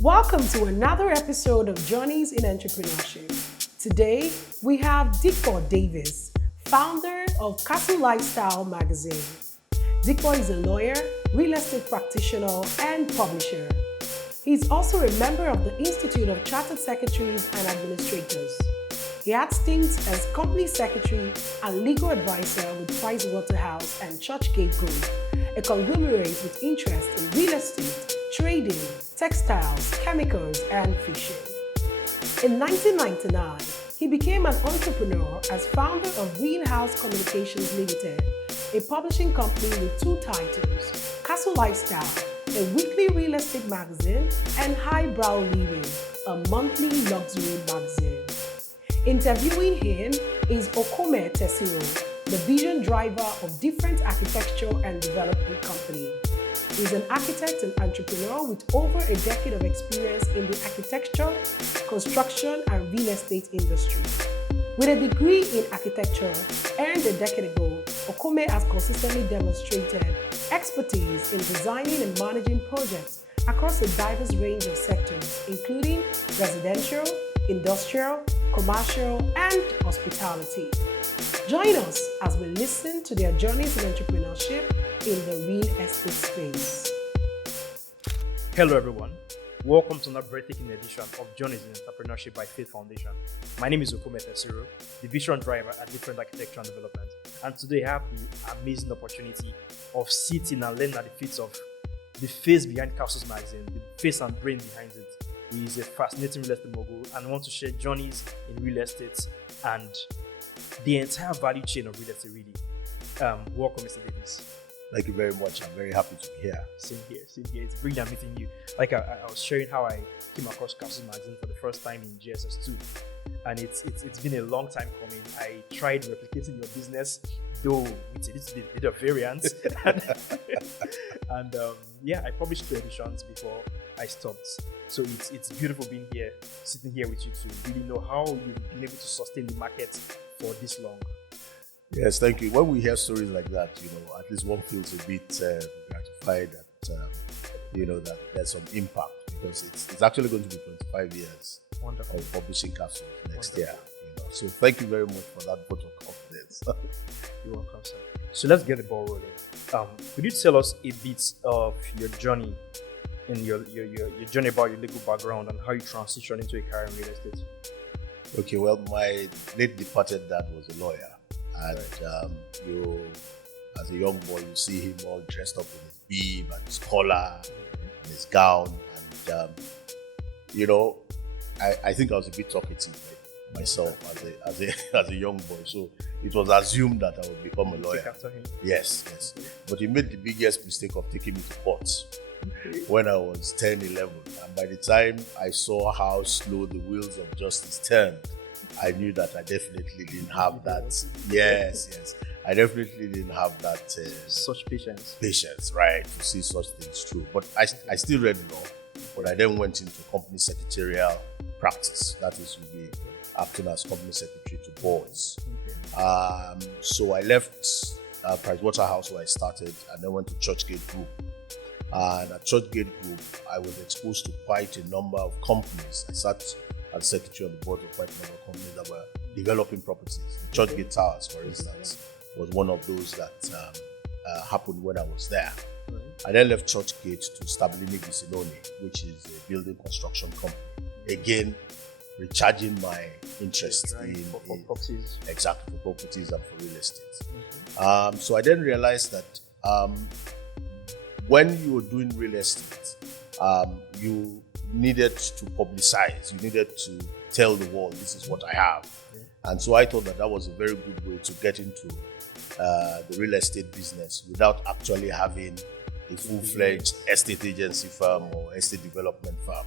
Welcome to another episode of Journeys in Entrepreneurship. Today, we have Dipo Davies, founder of Castle Lifestyle magazine. Dipo is a lawyer, real estate practitioner, and publisher. He's also a member of the Institute of Chartered Secretaries and Administrators. He had stints as company secretary and legal advisor with Pricewaterhouse and Churchgate Group, a conglomerate with interest in real estate, trading, textiles, chemicals, and fishing. In 1999, he became an entrepreneur as founder of Greenhouse Communications Limited, a publishing company with two titles, Castle Lifestyle, a weekly real estate magazine, and Highbrow Living, a monthly luxury magazine. Interviewing him is Okome Tesiro, the vision driver of different architecture and development company. He's an architect and entrepreneur with over a decade of experience in the architecture, construction, and real estate industry. With a degree in architecture earned a decade ago, Okome has consistently demonstrated expertise in designing and managing projects across a diverse range of sectors, including residential, industrial, commercial, and hospitality. Join us as we listen to their journeys in entrepreneurship in the real estate space. Hello everyone, welcome to another breathtaking edition of Journeys in Entrepreneurship by Faith Foundation. My name is Okome Tesiro, the vision driver at Different Architecture and Development, and today I have the amazing opportunity of sitting and learning at the feet of the face behind Castles Magazine, the face and brain behind it. He is a fascinating real estate mogul and wants to share journeys in real estate and the entire value chain of real estate really. Welcome, Mr. Davies. Thank you very much. I'm very happy to be here. Same here. It's brilliant meeting you. Like I was sharing how I came across Castles Magazine for the first time in GSS2. And it's been a long time coming. I tried replicating your business, though with a little bit of variance. and I published 2 editions before I stopped. So it's beautiful being here, sitting here with you to really know how you've been able to sustain the market for this long. Yes, thank you. When we hear stories like that, at least one feels a bit gratified that, that there's some impact, because it's actually going to be 25 years Wonderful. Of publishing Castles next Wonderful. year. So thank you very much for that vote of confidence. You're welcome, sir. So let's get the ball rolling. Could you tell us a bit of your journey in your journey about your legal background and how you transitioned into a career in real estate? Okay, well, my late departed dad was a lawyer. And as a young boy, you see him all dressed up in his bib and his collar and his gown. And, I think I was a bit talkative myself as a young boy. So it was assumed that I would become a lawyer. Take after him. Yes. But he made the biggest mistake of taking me to court when I was 10, 11. And by the time I saw how slow the wheels of justice turned, I knew that I definitely didn't have that. Yes. I definitely didn't have that. Such patience. Patience, right, to see such things through. But I still read law, but I then went into company secretarial practice. That is, to be acting as company secretary to boards. Okay. So I left Pricewaterhouse where I started and then went to Churchgate Group. And at Churchgate Group, I was exposed to quite a number of companies. I sat as secretary on the board of quite a number of companies that were developing properties. The Churchgate Towers, for instance, was one of those that happened when I was there. Right. I then left Churchgate to Stabilini Vicinoni, which is a building construction company. Again, recharging my interest for properties. Exactly, for properties and for real estate. So I then realized that when you were doing real estate, you needed to publicize, you needed to tell the world, this is what I have. And so I thought that was a very good way to get into the real estate business without actually having a full-fledged estate agency firm or estate development firm.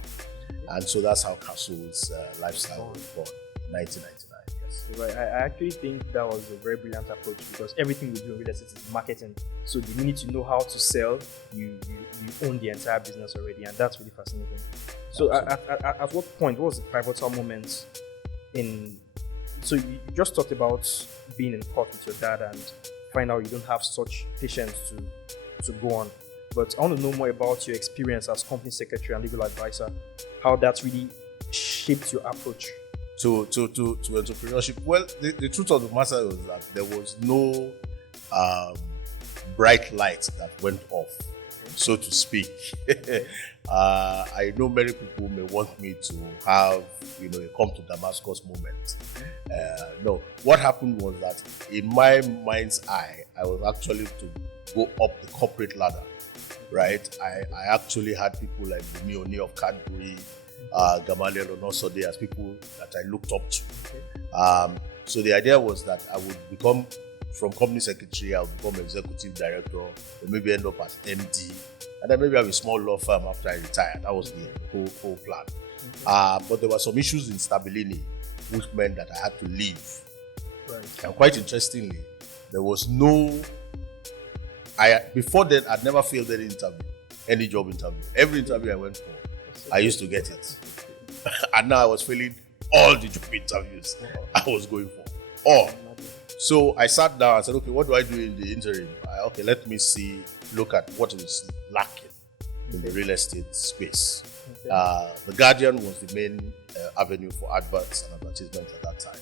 And so that's how Castles Lifestyle was born in 1999. Yes. Right. I actually think that was a very brilliant approach, because everything we do in real estate is marketing. So the minute you know how to sell, you own the entire business already, and that's really fascinating. So at what point, what was the pivotal moment so you just talked about being in court with your dad and find out you don't have such patience to go on. But I want to know more about your experience as company secretary and legal advisor, how that really shaped your approach. To entrepreneurship. Well, the truth of the matter was that there was no bright light that went off, so to speak. I know many people may want me to have, a come to Damascus moment. No, what happened was that in my mind's eye, I was actually to go up the corporate ladder, right? I actually had people like Bumi Oni of Cadbury, Gamaliel Onosode as people that I looked up to. So the idea was that I would become, from company secretary, I would become executive director, or maybe end up as MD, and then maybe have a small law firm after I retired. That was the whole plan. But there were some issues in Stabilini, which meant that I had to leave. Right. And quite interestingly, there was before then, I'd never failed any job interview. Every interview I went for, I used to get it. And now I was failing all the job interviews I was going for. All. So I sat down and said, okay, what do I do in the interim? Okay, let me look at what is lacking in the real estate space. The Guardian was the main avenue for adverts and advertisements at that time.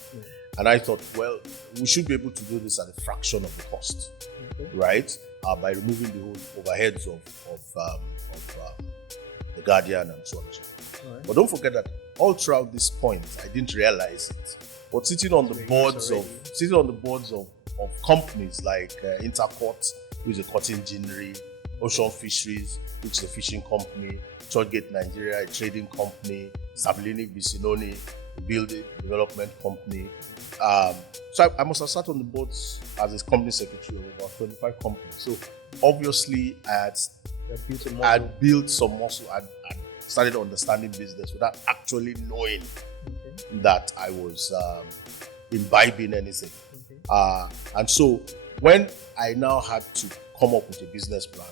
And I thought, well, we should be able to do this at a fraction of the cost, right? By removing the whole overheads of the Guardian and so on and so forth. Right. But don't forget that all throughout this point, I didn't realize it. But sitting on the boards of companies like Intercourt, which is a cotton ginnery, Ocean Fisheries, which is a fishing company, Churchgate Nigeria, a trading company, Stabilini Vicinoni, a building development company. So I must have sat on the boards as a company secretary of about 25 companies. So obviously I had built some muscle. I started understanding business without actually knowing that I was imbibing anything. And so when I now had to come up with a business plan,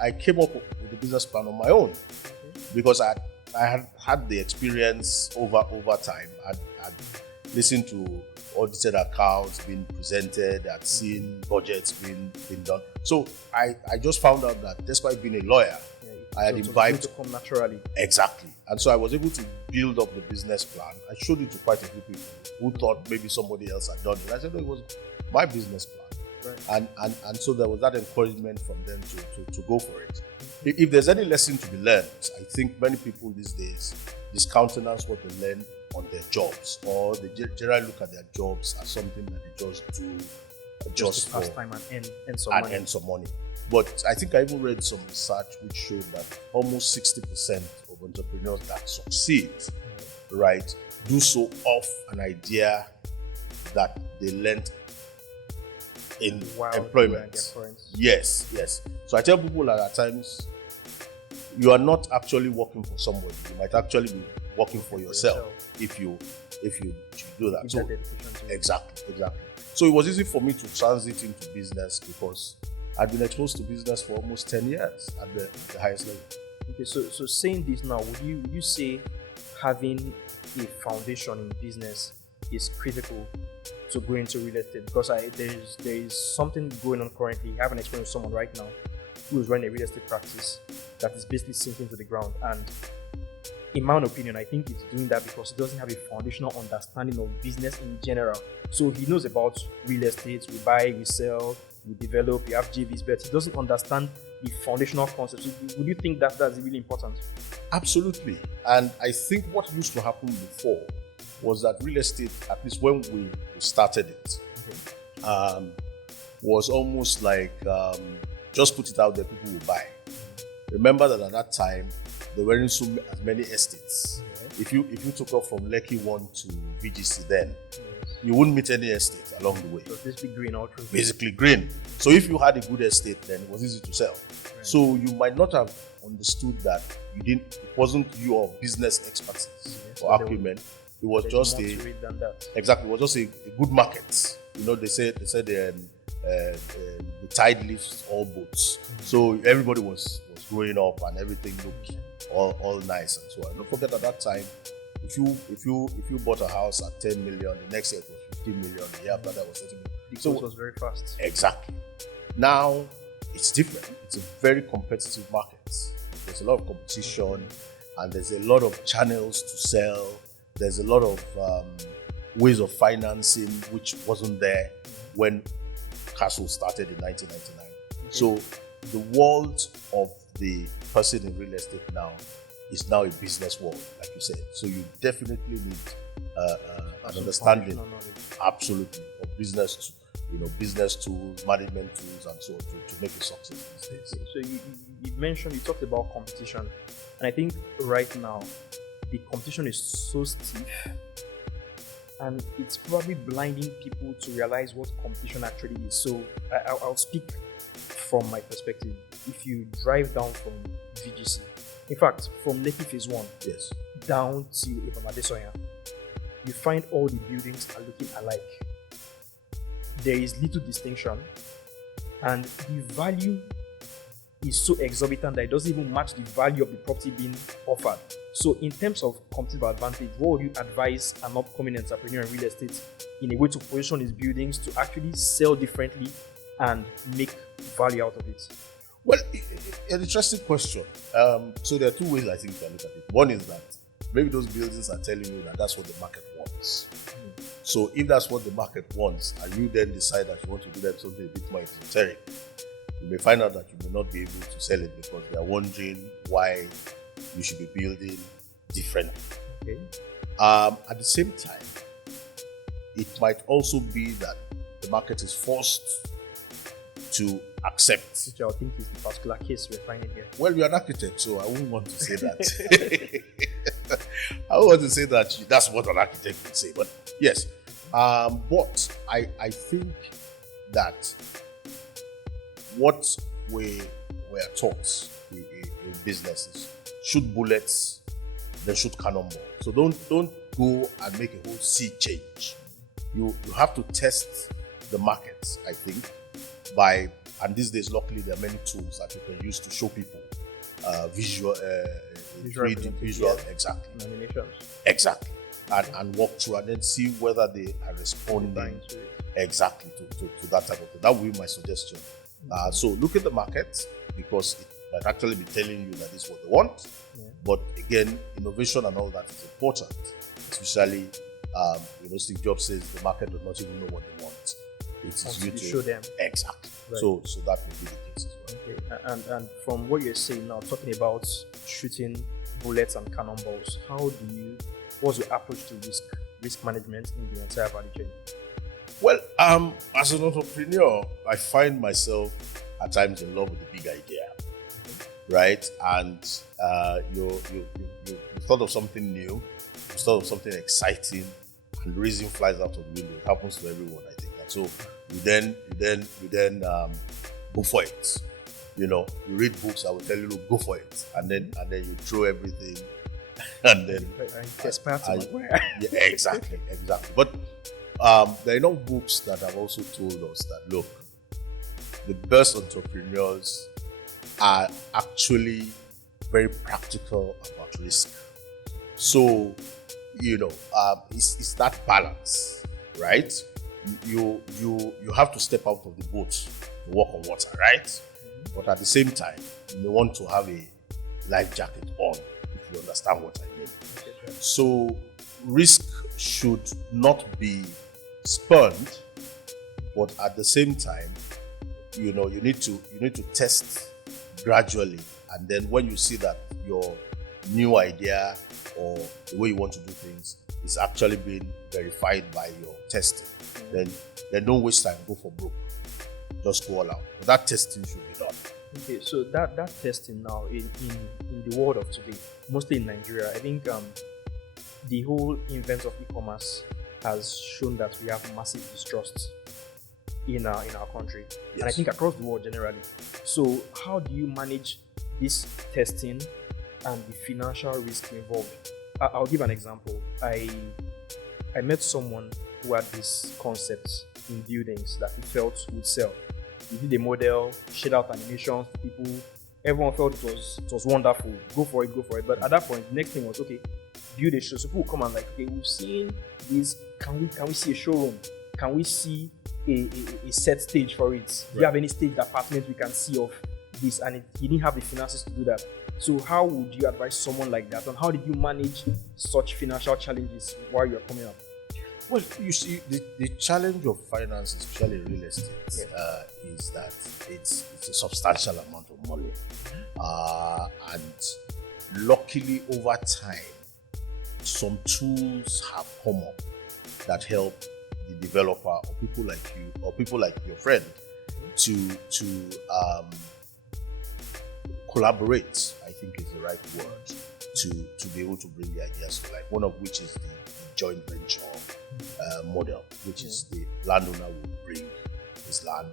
I came up with a business plan on my own because I had the experience over time. I'd listened to audited accounts being presented, I'd seen budgets being done. So I just found out that despite being a lawyer, I had imbibed to come naturally. Exactly. And so I was able to build up the business plan. I showed it to quite a few people who thought maybe somebody else had done it. I said, no, it was my business plan. Right. And so there was that encouragement from them to go for it. If there's any lesson to be learned, I think many people these days discountenance what they learn on their jobs, or they generally look at their jobs as something that they just do just to pass time and earn some money. But I think I even read some research which showed that almost 60% of entrepreneurs that succeed, right, do so off an idea that they learned in employment. Yes. So I tell people that at times you are not actually working for somebody. You might actually be working for yourself if you do that. So exactly. So it was easy for me to transit into business because I've been exposed to business for almost 10 years at the highest level. Okay, so saying this now, would you say having a foundation in business is critical to go into real estate? Because there is something going on currently. I have an experience with someone right now who is running a real estate practice that is basically sinking to the ground. And in my own opinion, I think he's doing that because he doesn't have a foundational understanding of business in general. So he knows about real estate, we buy, we sell, we develop, we have JVs, but he doesn't understand the foundational concepts. Would you think that that's really important? Absolutely. And I think what used to happen before was that real estate, at least when we started it, was almost like just put it out there, people will buy. Remember that at that time, there weren't as many estates. If you took off from Lekki 1 to VGC then, you wouldn't meet any estate along the way. So basically green all through. Basically green. So if you had a good estate, then it was easy to sell. Right. So you might not have understood that it wasn't your business expertise or acumen. It was just exactly. It was just a good market. They said the tide lifts all boats. So everybody was growing up and everything looked all nice and so on. Don't forget at that time, if you bought a house at 10 million, the next year it was 15 million, the year after that was 30 million. So it was very fast. Exactly. Now, it's different. It's a very competitive market. There's a lot of competition, and there's a lot of channels to sell. There's a lot of ways of financing which wasn't there when Castle started in 1999. So the world of the person in real estate now is now a business world, like you said. So you definitely need an understanding, absolutely, of business, business tools, management tools, and so on to make a success these days. So you talked about competition, and I think right now the competition is so stiff, and it's probably blinding people to realize what competition actually is. So I'll speak from my perspective. If you drive down from VGC, in fact, from Lekki Phase 1 yes, down to Ibamadesoya, you find all the buildings are looking alike. There is little distinction, and the value is so exorbitant that it doesn't even match the value of the property being offered. So in terms of competitive advantage, what would you advise an upcoming entrepreneur in real estate in a way to position his buildings to actually sell differently and make value out of it? Well, an interesting question. So there are two ways I think you can look at it. One is that maybe those buildings are telling you that that's what the market wants. So if that's what the market wants, and you then decide that you want to do them something a bit more esoteric, you may find out that you may not be able to sell it because they are wondering why you should be building differently. Okay. At the same time, it might also be that the market is forced to accept. Which I think is the particular case we're finding here. Well, you're an architect, so I wouldn't want to say that. I don't want to say that that's what an architect would say, but yes. But I think that what we were taught in businesses, shoot bullets, then shoot cannonball. So don't go and make a whole sea change. You have to test the markets, I think, and these days, luckily, there are many tools that you can use to show people visual, 3D visual, exactly, animations, exactly, and walk through and then see whether they are responding exactly to that type of thing. That would be my suggestion. So look at the market, because it might actually be telling you that this is what they want. Yeah. But again, innovation and all that is important, especially Steve Jobs says the market does not even know what they want. It's you to show them. Exactly. Right. So that may be the case as well. Okay. And from what you're saying now, talking about shooting bullets and cannonballs, what's your approach to risk management in the entire value chain? Well, as an entrepreneur, I find myself at times in love with the big idea, right? And you thought of something new, you thought of something exciting, and the reason flies out of the window. It happens to everyone, I think. And so you then go for it. You read books. I will tell you, look, go for it, and then you throw everything, and then yeah, exactly. But there are enough books that have also told us that, look, the best entrepreneurs are actually very practical about risk. So, it's that balance, right? You have to step out of the boat to walk on water, right? Mm-hmm. But at the same time, you may want to have a life jacket on, if you understand what I mean. Okay. So risk should not be spurned, but at the same time, you need to test gradually, and then when you see that your new idea or the way you want to do things is actually being verified by your testing, then don't waste time, go for broke, just go all out. But that testing should be done. Okay, so that testing now in the world of today, mostly in Nigeria, I think the whole invent of e-commerce has shown that we have massive distrust in our country, yes. And I think across the world generally. So how do you manage this testing and the financial risk involved? I'll give an example. I met someone who had this concept in buildings that he felt would sell. He did a model, shared out animations to people. Everyone felt it was wonderful. Go for it. But at that point, the next thing was, okay, build a show. So people will come and like, okay, we've seen this. Can we see a showroom? can we see a set stage for it? Do you have any stage apartment we can see of this? And he didn't have the finances to do that. So how would you advise someone like that? And how did you manage such financial challenges while you're coming up? Well, you see, the challenge of finance, especially real estate, is that it's a substantial amount of money. And luckily, over time, some tools have come up that help the developer or people like you or people like your friend to collaborate, I think is the right word, to be able to bring the ideas to life. One of which is the joint venture model, which is the landowner will bring his land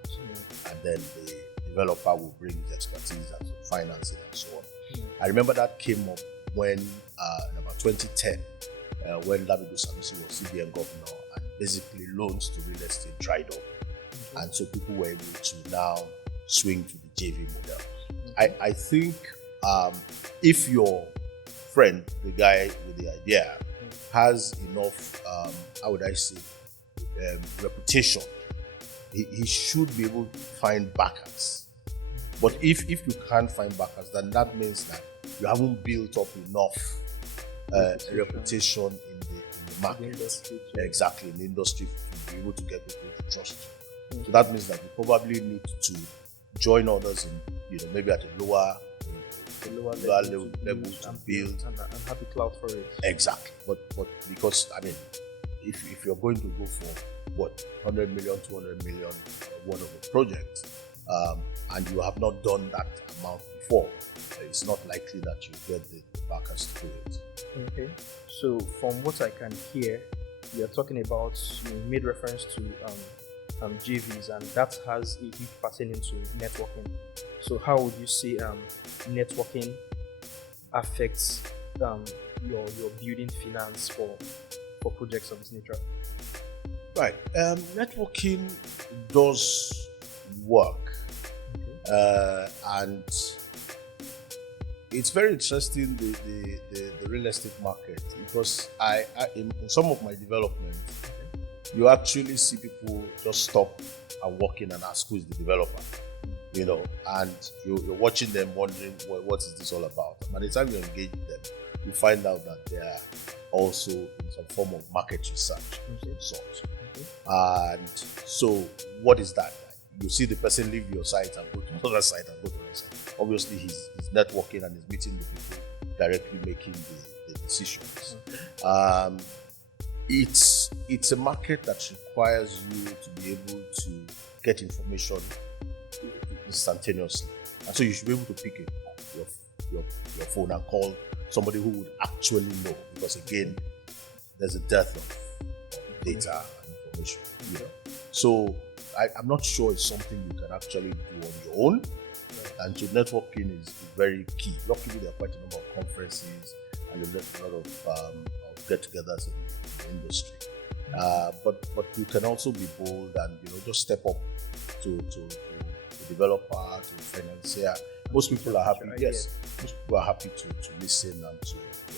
and then the developer will bring his expertise and financing and so on. I remember that came up when in about 2010 when Dipo Davies was CBN governor, and basically loans to real estate dried up, and so people were able to now swing to the JV model. I think if your friend, the guy with the idea, has enough, how would I say, reputation, he should be able to find backers. But if you can't find backers, then that means that you haven't built up enough reputation in the market. Exactly, in the industry, to be able to get people to trust you. So that means that you probably need to join others in, maybe at a lower level to build and have the clout for it. Exactly. But because, I mean, if you're going to go for 100 million, 200 million one of a project, and you have not done that amount before, it's not likely that you get the backers to do it. Okay. So from what I can hear, you're talking about, you made reference to JVs, and that has a huge pattern into networking. So how would you say networking affects your building finance for projects of this nature? Right. Networking does work, and it's very interesting, the real estate market, because I in some of my development, you actually see people just stop and walk in and ask who is the developer, and you're watching them wondering what is this all about. And by the time you engage them, you find out that they are also in some form of market research of sorts. And so what is that? You see the person leave your site and go to another site and go to another site. Obviously, he's networking and he's meeting the people directly making the decisions. It's a market that requires you to be able to get information instantaneously, and so you should be able to pick your phone and call somebody who would actually know, because again, there's a dearth of data and information. So I'm not sure it's something you can actually do on your own, and so networking is very key. Luckily, there are quite a number of conferences and a lot of get-togethers in the industry. But you can also be bold and just step up to the developer, to the financier. Most people are happy. Yes, most people are happy to listen and to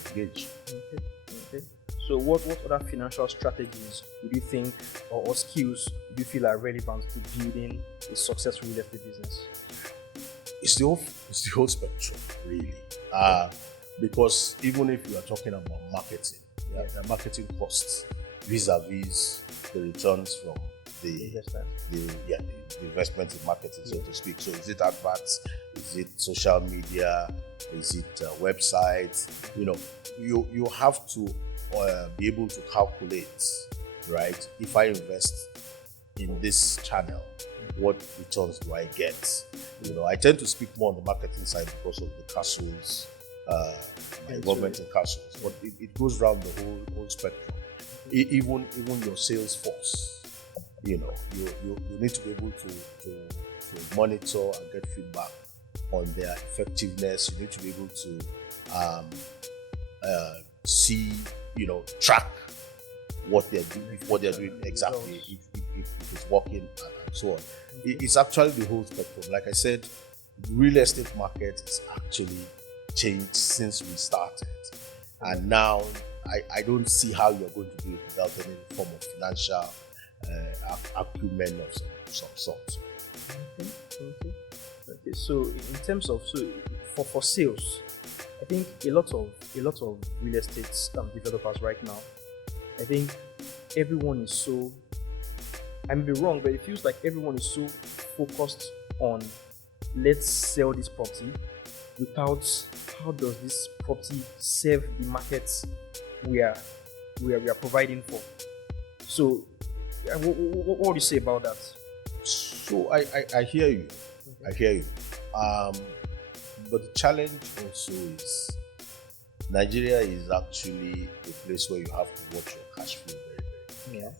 engage. Okay. So what other financial strategies would you think or skills do you feel are relevant to building a successful real estate business? It's the whole spectrum, really. Because even if you are talking about marketing, the marketing costs vis-a-vis the returns from the investment in marketing, so to speak. So is it adverts? Is it social media? Is it websites? You have to be able to calculate, right? If I invest in this channel, what returns do I get? I tend to speak more on the marketing side because of the castles, my involvement in castles, but it goes around the whole spectrum. Even your sales force, you need to be able to monitor and get feedback on their effectiveness. You need to be able to see, track what they're doing exactly, if it's working and so on. It's actually the whole spectrum. Like I said, the real estate market has actually changed since we started, and now I don't see how you're going to do it without any form of financial acumen of some sort. Okay. So in terms of for sales, I think a lot of real estate developers right now, I think everyone is so, I may be wrong, but it feels like everyone is so focused on let's sell this property without how does this property serve the markets we are providing for. So what would you say about that? So I hear you. Okay. I hear you. But the challenge also is Nigeria is actually a place where you have to watch your cash flow very, very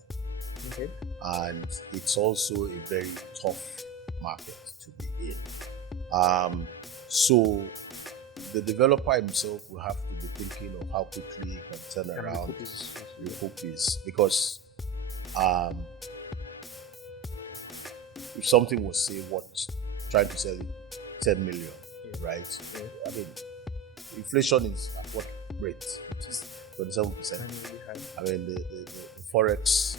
Okay. and it's also a very tough market to be in. So the developer himself will have to be thinking of how quickly he can turn around the hope is, because if something was, say, trying to sell it 10 million, right? I mean, inflation is at what rate? It is 27%. I mean, the forex,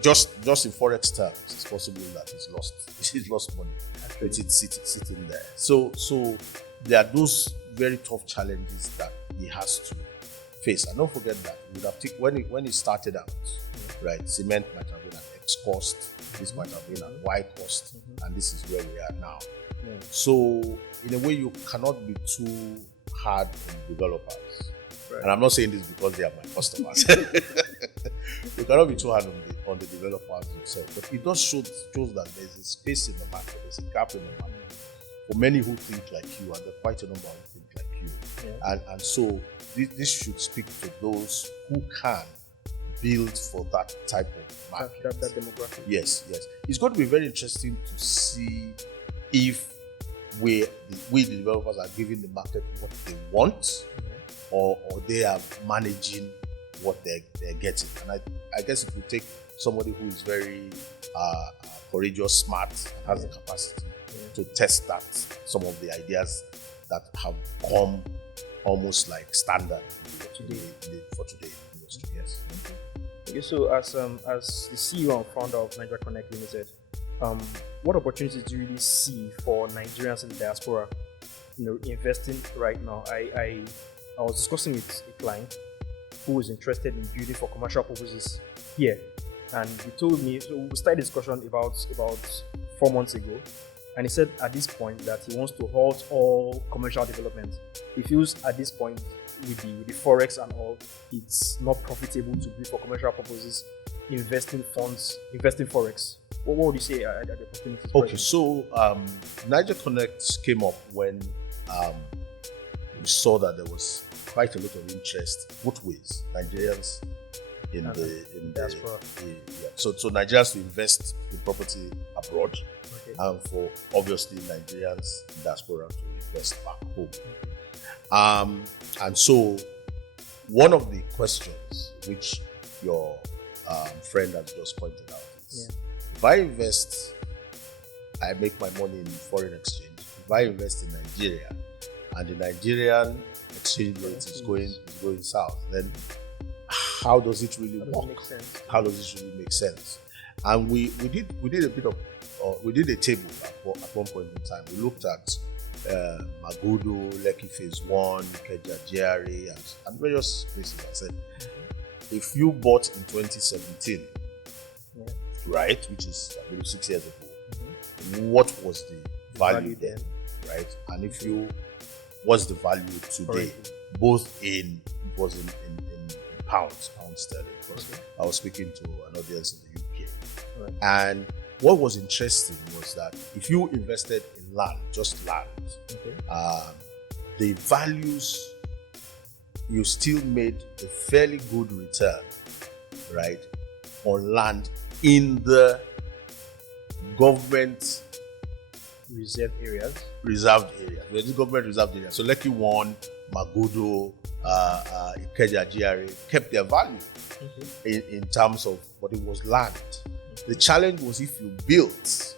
just in forex terms, it's possible that he's lost money with it sitting there. So there are those very tough challenges that he has to face. And don't forget that when he started out, right, cement might have been at X cost, this might have been at Y cost, and this is where we are now. So in a way, you cannot be too hard on developers. Right. And I'm not saying this because they are my customers. You cannot be too hard on the developers themselves. But it does show that there's a space in the market, there's a gap in the market for many who think like you, and there are quite a number who think like you. And so this should speak to those who can build for that type of market. That demographic. Yes. It's going to be very interesting to see if we the developers are giving the market what they want, or they are managing what they're getting. And I guess if you take somebody who is very courageous, smart, and has the capacity to test that, some of the ideas that have come almost like standard for today industry. Yes. Okay, so as the CEO and founder of Nigeria Connect Limited, what opportunities do you really see for Nigerians in the diaspora, investing right now? I was discussing with a client who is interested in building for commercial purposes here, and he told me, so we started discussion about 4 months ago, and he said at this point that he wants to halt all commercial development. He feels at this point with the forex and all, it's not profitable to build for commercial purposes, investing forex. What would you say are the opportunities? Okay, so Niger Connect came up when we saw that there was quite a lot of interest both ways, Nigerians in the diaspora. So Nigerians to invest in property abroad, and for obviously Nigerians in diaspora to invest back home. And so one of the questions which your friend has just pointed out is, if I invest, I make my money in foreign exchange. If I invest in Nigeria and the Nigerian exchange rate is going south, then how does it really work? How does it really make sense? And we did a bit of we did a table at one point in time. We looked at Magodo, Lekki Phase 1, Ikeja, GRA, and various places. I said, if you bought in 2017, right, which is I believe 6 years ago, what was the value then, right? And what's the value today, both in pound sterling, because I was speaking to an audience in the UK. And what was interesting was that if you invested in land, just land, the values, you still made a fairly good return, right, on land in the government reserved areas. Where the government reserved areas. So Lekki 1, Magodo, Ikeja, GRA kept their value in terms of what it was land. The challenge was if you built,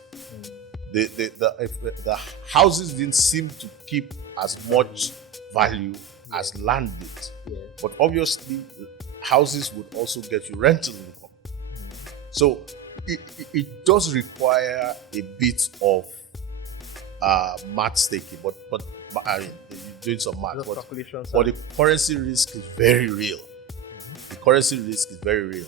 if the houses didn't seem to keep as much value as land did. But obviously, houses would also get you rental income. So it does require a bit of math taking, but I mean, you're doing some math. But the currency risk is very real. The currency risk is very real.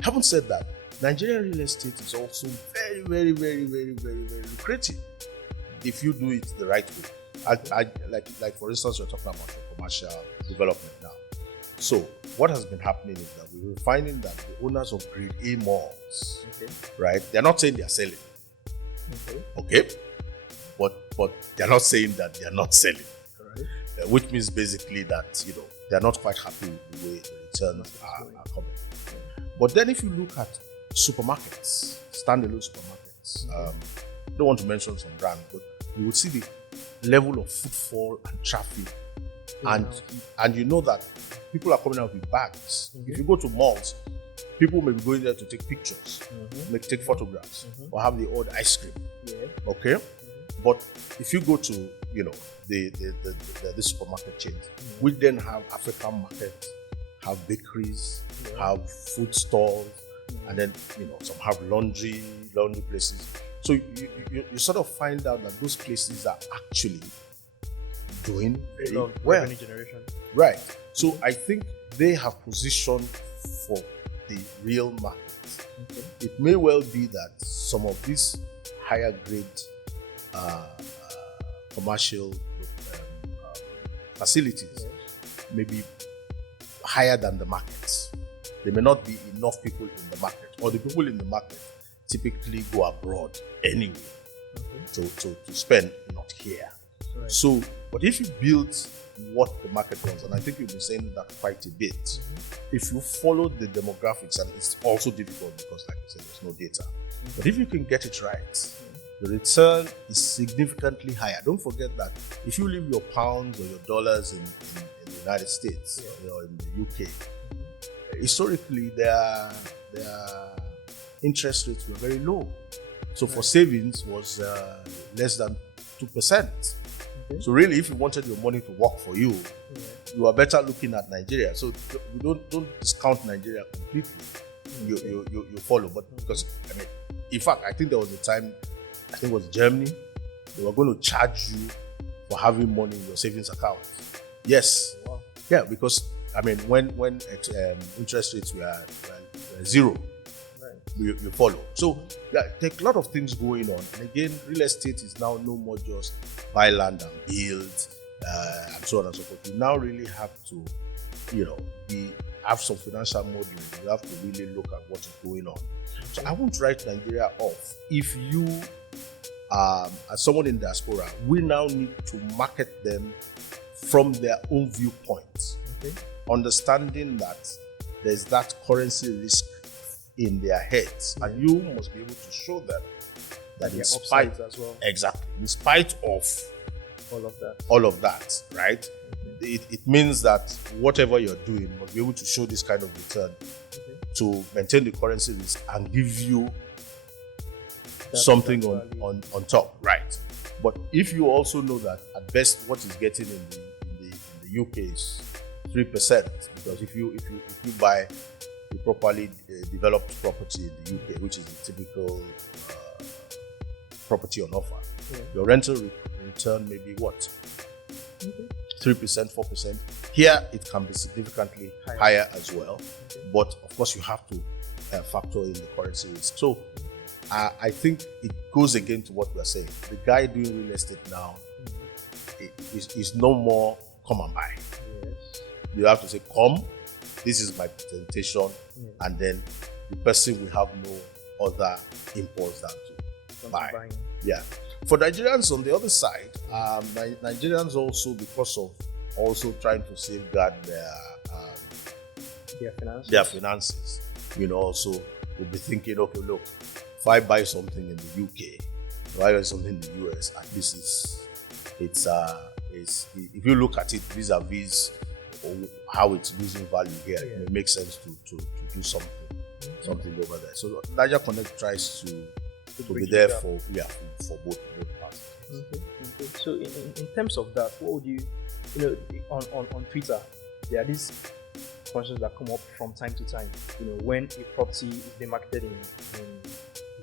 Having said that, Nigerian real estate is also very, very, very, very, very, very lucrative if you do it the right way. Like for instance, you're talking about the commercial development now. So what has been happening is that we're finding that the owners of grade A malls, right? They're not saying they're selling. Okay. But they're not saying that they're not selling. Right. Which means basically that, they're not quite happy with the way the returns are coming. But then if you look at supermarkets, standalone supermarkets, I don't want to mention some brands, but you will see the level of footfall and traffic. And you know that people are coming out with bags. If you go to malls, people may be going there to take pictures, may take photographs, or have the odd ice cream. Okay? But if you go to, the supermarket chains, we then have African markets, have bakeries, have food stalls, and then, some have laundry places. So you sort of find out that those places are actually doing very well. Revenue generation. Right. So I think they have positioned for the real market. It may well be that some of these higher grade commercial facilities may be higher than the markets. There may not be enough people in the market, or the people in the market typically go abroad anyway to spend, not here. Right. So, but if you build what the market wants, and I think you've been saying that quite a bit, if you follow the demographics, and it's also difficult because, like I said, there's no data, but if you can get it right, the return is significantly higher. Don't forget that if you leave your pounds or your dollars in the United States or in the UK, historically their interest rates were very low. So for savings was less than 2%. So really, if you wanted your money to work for you, you are better looking at Nigeria. So you don't discount Nigeria completely. You follow, but because in fact, I think there was a time, I think it was Germany, they were going to charge you for having money in your savings account. Yes. Wow. Yeah, because when interest rates were zero, you follow. So there are a lot of things going on. And again, real estate is now no more just buy land and build and so on and so forth. You now really have to, have some financial modeling. You have to really look at what is going on. So I won't write Nigeria off. If you, as someone in diaspora, we now need to market them from their own viewpoints, understanding that there's that currency risk in their heads, and you must be able to show them that in spite as well. Exactly, in spite of all of that, right? It means that whatever you're doing must be able to show this kind of return to maintain the currency risk and give you something on top, right? But if you also know that at best what is getting in the UK is 3%, because if you buy a properly developed property in the UK, which is a typical property on offer, your rental return may be what? 3%, 4%. Here it can be significantly higher as well, but of course you have to factor in the currency risk. So I think it goes again to what we are saying. The guy doing real estate now is no more come and buy. You have to say, come, this is my presentation, and then the person will have no other impulse than to buy. Yeah. For Nigerians on the other side, Nigerians also, because of also trying to safeguard their finances, also will be thinking, okay, look, if I buy something in the UK, if I buy something in the US, at least it's if you look at it vis-a-vis how it's losing value here, it makes sense to do something over there. So Niger Connect tries to be there for both parties. So in terms of that, what would you on Twitter, there are these questions that come up from time to time. When a property is being marketed in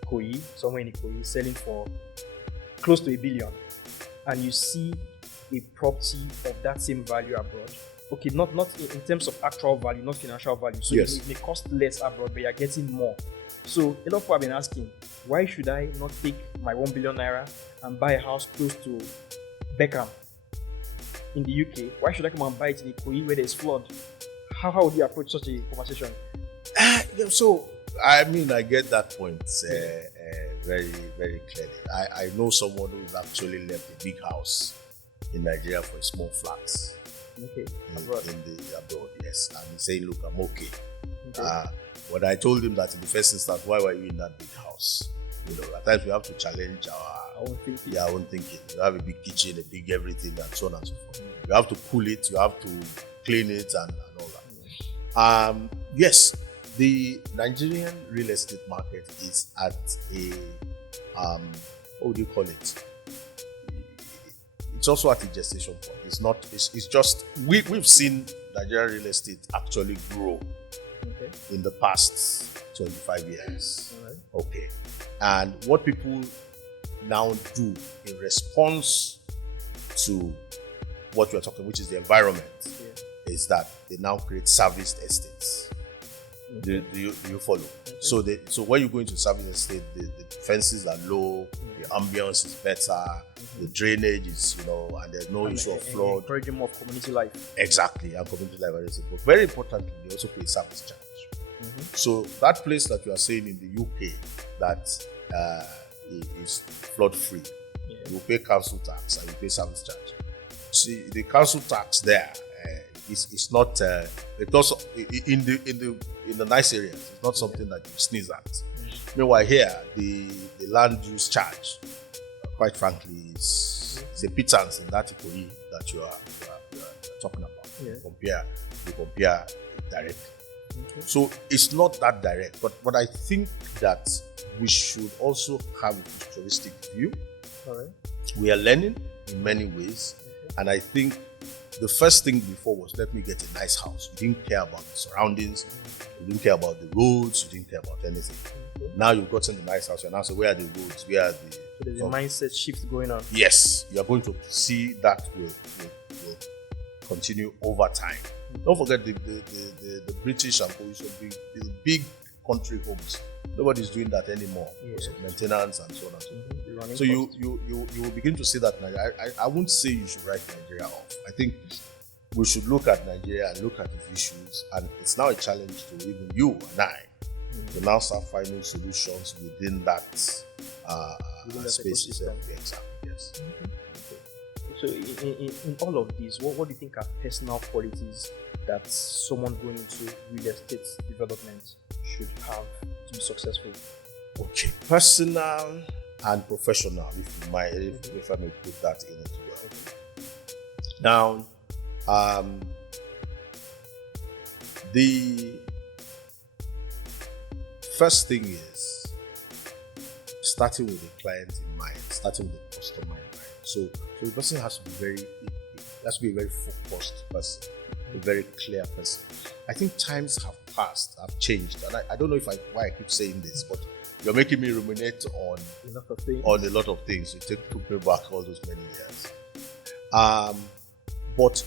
Ikoyi, somewhere in Ikoyi, selling for close to 1 billion, and you see a property of that same value abroad. Okay, not in terms of actual value, not financial value. So Yes. it may cost less abroad, but you're getting more. So a lot of people have been asking, why should I not take my 1 billion naira and buy a house close to Beckham in the UK? Why should I come and buy it in Ikoyi where there's flood? How would you approach such a conversation? So, I mean, I get that point very, very clearly. I know someone who's actually left a big house in Nigeria for a small flat. Okay, abroad, yes. And he's saying, look, I'm okay. Okay. But I told him that in the first instance, why were you in that big house? At times we have to challenge our own thinking. You have a big kitchen, a big everything, and so on and so forth. You have to cool it, you have to clean it, and all that. Yes, the Nigerian real estate market is at a what would you call it? It's also at a gestation point. It's just we've seen Nigerian real estate actually grow in the past 25 years. All right. Okay. And what people now do in response to what we're talking, which is the environment, is that they now create serviced estates. Do you follow? Okay. So when you go into service estate, the fences are low, the ambience is better, the drainage is, and there's no issue of flood. Encouraging more of community life. Exactly, and community life. But very importantly, they also pay service charge. So that place that you are saying in the UK that is flood free, you pay council tax and you pay service charge. See, the council tax there is not because in the nice areas, it's not something that you sneeze at. Meanwhile, here the land use charge, quite frankly, is a pittance in that Ikoyi that you are talking about. Yeah. You compare it directly. Okay. So it's not that direct, but I think that we should also have a futuristic view. All right. We are learning in many ways, and I think the first thing before was, let me get a nice house. You didn't care about the surroundings, you didn't care about the roads, you didn't care about anything. Now you've gotten the nice house, and now say, where are the roads? Where are the... So there's a mindset shift going on. Yes, you are going to see that will continue over time. Don't forget the British and Polish, the big country homes. Nobody's doing that anymore because of maintenance and so on and so forth. So you will begin to see that Nigeria. I won't say you should write Nigeria off. I think we should look at Nigeria and look at its issues, and it's now a challenge to even you and I to now start finding solutions within that space. Exactly. Yes. So in all of these, what do you think are personal qualities that someone going into real estate development should have to be successful? Okay, personal and professional, if you might, if I may put that in as well. Now, the first thing is starting with the client in mind, starting with the customer in mind. So the person has to be a very focused person, a very clear person. I think times have passed, have changed, and I don't know why I keep saying this, but you're making me ruminate on a lot of things. It took me back all those many years. But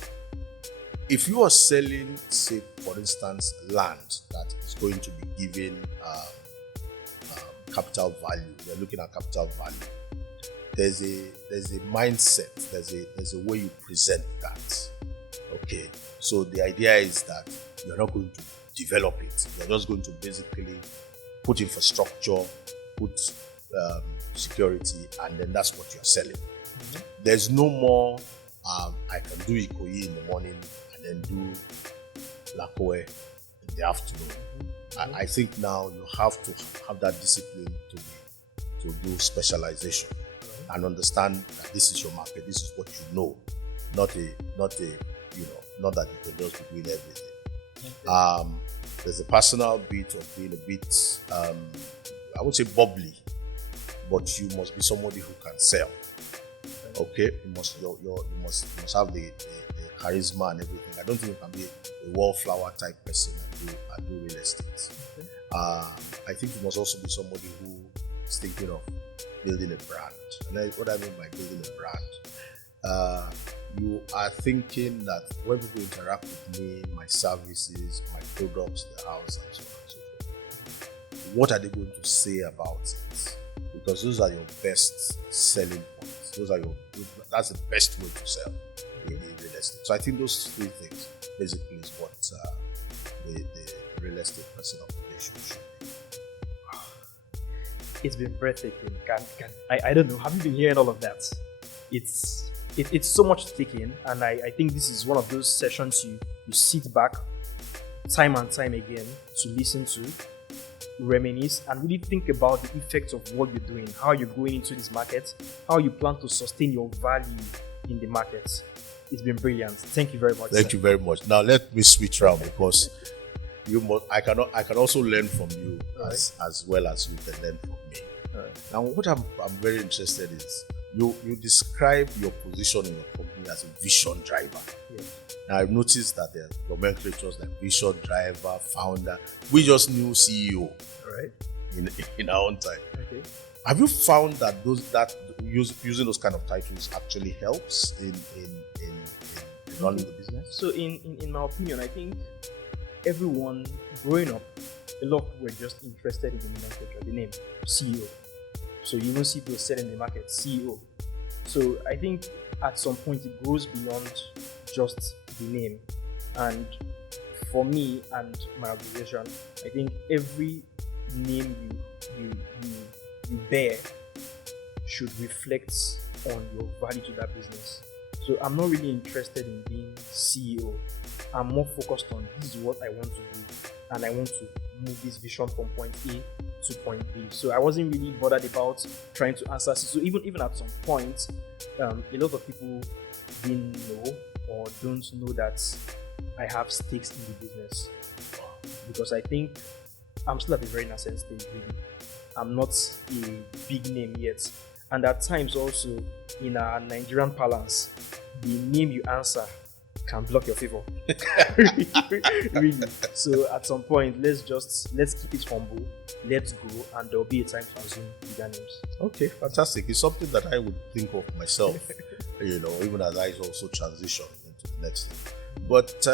if you are selling, say, for instance, land that is going to be given capital value, you're looking at capital value. There's a mindset, there's a way you present that. Okay, so the idea is that you're not going to develop it. You're just going to basically put infrastructure, put security, and then that's what you're selling. There's no more I can do Ikoyi in the morning and then do Lakoe in the afternoon. I think now you have to have that discipline to do specialization and understand that this is your market, this is what you know, not that you can just be doing everything. There's a personal bit of being a bit, I would say bubbly, but you must be somebody who can sell. Okay, you must have the charisma and everything. I don't think you can be a wallflower type person and do real estate. Okay. I think you must also be somebody who is thinking of building a brand. And what I mean by building a brand, you are thinking that when people interact with me, my services, my products, the house, and so on and so forth, what are they going to say about it? Because those are your best selling points. That's the best way to sell in real estate. So I think those three things basically is what the real estate person of today should be. It's been breathtaking. I don't know. Have you been hearing all of that? It's so much to take in, and I think this is one of those sessions you sit back time and time again to listen to, reminisce, and really think about the effects of what you're doing, how you're going into this market, how you plan to sustain your value in the market. It's been brilliant. Thank you very much. Thank you very much. Now let me switch around because I can also learn from you as well as you can learn from me. Now what I'm very interested is you describe your position in your company as a vision driver. Yes. Now I've noticed that there are nomenclatures like vision driver, founder. We just knew CEO, right? In our own time. Okay. Have you found that using those kind of titles actually helps in running the business? So in my opinion, I think everyone growing up, a lot of people were just interested in the nomenclature, the name CEO. So you don't see those selling in the market, CEO. So I think at some point it goes beyond just the name. And for me and my organization, I think every name you bear should reflect on your value to that business. So I'm not really interested in being CEO. I'm more focused on this is what I want to do, and I want to move this vision from point A to point B. So I wasn't really bothered about trying to answer. So even at some point, a lot of people didn't know or don't know that I have stakes in the business, because I think I'm still at a very nascent stage. Really, I'm not a big name yet, and at times also in our Nigerian parlance, the name you answer can block your favor. Really. So at some point, let's keep it humble, let's grow, and there'll be a time to assume bigger names. Okay, fantastic. It's something that I would think of myself, even as I also transition into the next thing. But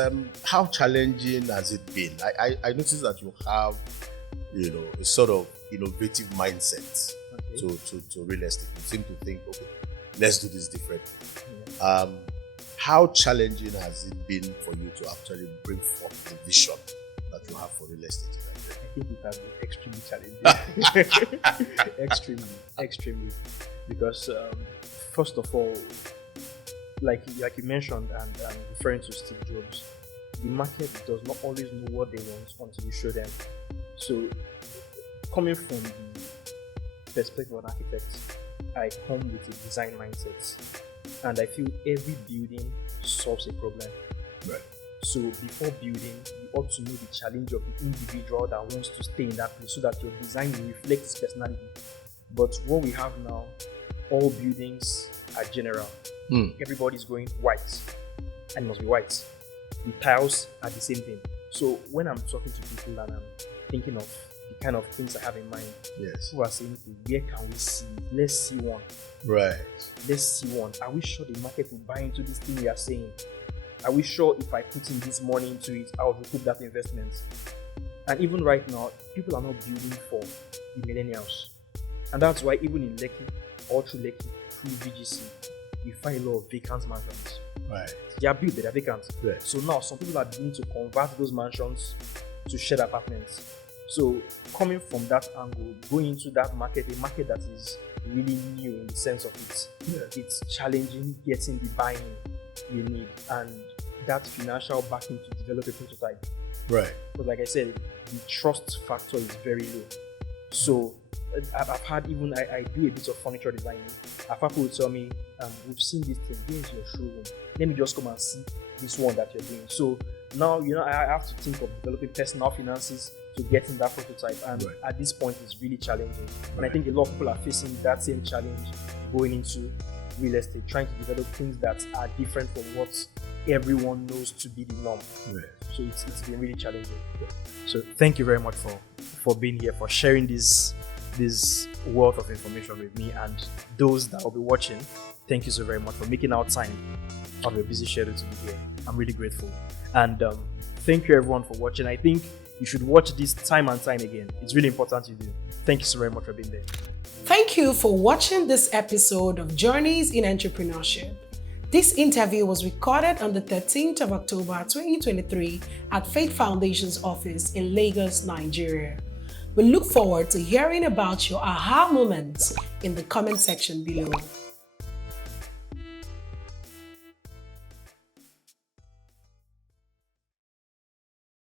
how challenging has it been? I noticed that you have, a sort of innovative mindset to real estate. You seem to think, okay, let's do this differently. Yeah. How challenging has it been for you to actually bring forth the vision that you have for real estate in Nigeria? I think it has been extremely challenging. extremely. Because first of all, like you mentioned and referring to Steve Jobs, the market does not always know what they want until you show them. So coming from the perspective of an architect, I come with a design mindset. And I feel every building solves a problem. Right. So before building, you ought to know the challenge of the individual that wants to stay in that place so that your design will reflect his personality. But what we have now, all buildings are general. Everybody's going white, and it must be white. The tiles are the same thing. So when I'm talking to people and I'm thinking of the kind of things I have in mind, yes, who are saying, where can we see? Let's see one. Right. Let's see one. Are we sure the market will buy into this thing we are saying? Are we sure if I put in this money into it, I'll recoup that investment? And even right now, people are not building for the millennials. And that's why even in Lekki, all through Lekki, through VGC, we find a lot of vacant mansions. Right. They are built, but they are vacant. Right. So now some people are beginning to convert those mansions to shared apartments. So coming from that angle, going into that market, a market that is really new in the sense of it's challenging getting the buy-in you need and that financial backing to develop a prototype. Right. But like I said, the trust factor is very low. So I've had I do a bit of furniture designing. I've had people tell me, we've seen this thing, here's your showroom. Let me just come and see this one that you're doing. So now, I have to think of developing personal finances to get in that prototype. And at this point, it's really challenging. And I think a lot of people are facing that same challenge going into real estate, trying to develop things that are different from what everyone knows to be the norm. Yeah. So it's been really challenging. So thank you very much for being here, for sharing this wealth of information with me, and those that will be watching. Thank you so very much for making out time out of your busy schedule to be here. I'm really grateful. And thank you everyone for watching. I think you should watch this time and time again. It's really important you do. Thank you so very much for being there. Thank you for watching this episode of Journeys in Entrepreneurship. This interview was recorded on the 13th of October 2023 at Faith Foundation's office in Lagos, Nigeria. We look forward to hearing about your aha moments in the comment section below.